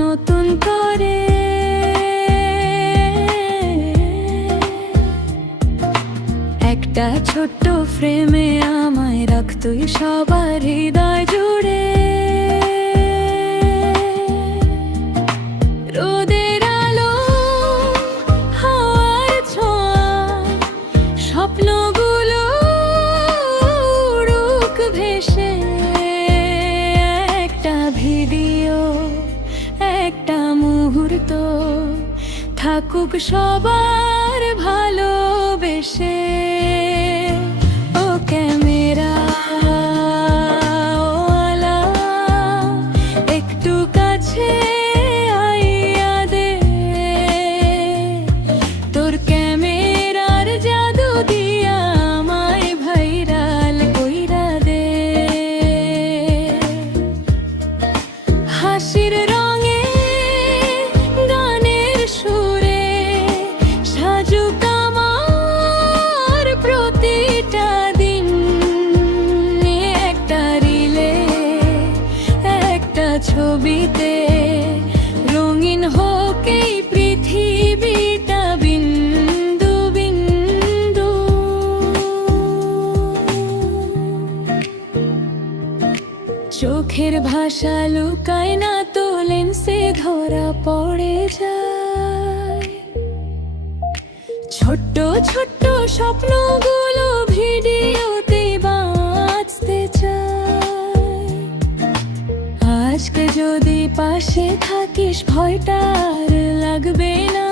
নতুন করে। একটা ছোট্ট ফ্রেমে আমায় রাখ তুই সবার হৃদয় জুড়ে। রোদের আলো, হাওয়ার ছোঁয়ায় স্বপ্নগুলো উড়ুক ভেসে। একটা ভিডিও, একটা মুহূর্ত থাকুক সবার ভালোবেসে। ও ক্যামেরা ওয়ালা, একটু কাছে আইয়া দে, তোর ক্যামেরার জাদু দিয়া আমায় ভাইরাল কইরা দে। হাসির রঙে, গানের সুরে সাজুক আমার প্রতিটা দিন। একটা রিলে, একটা ছবিতে রঙিন হোক এই পৃথিবীটা বিন্দু বিন্দু। চোখের ভাষা লুকায় না তো লেন্সে ধরা পড়ে যায়। ছোট্ট ছোট্ট স্বপ্নগুলো ভিডিওতে বাঁচতে চায়। আজকে যদি পাশে থাকিস ভয়টা আর লাগবে না।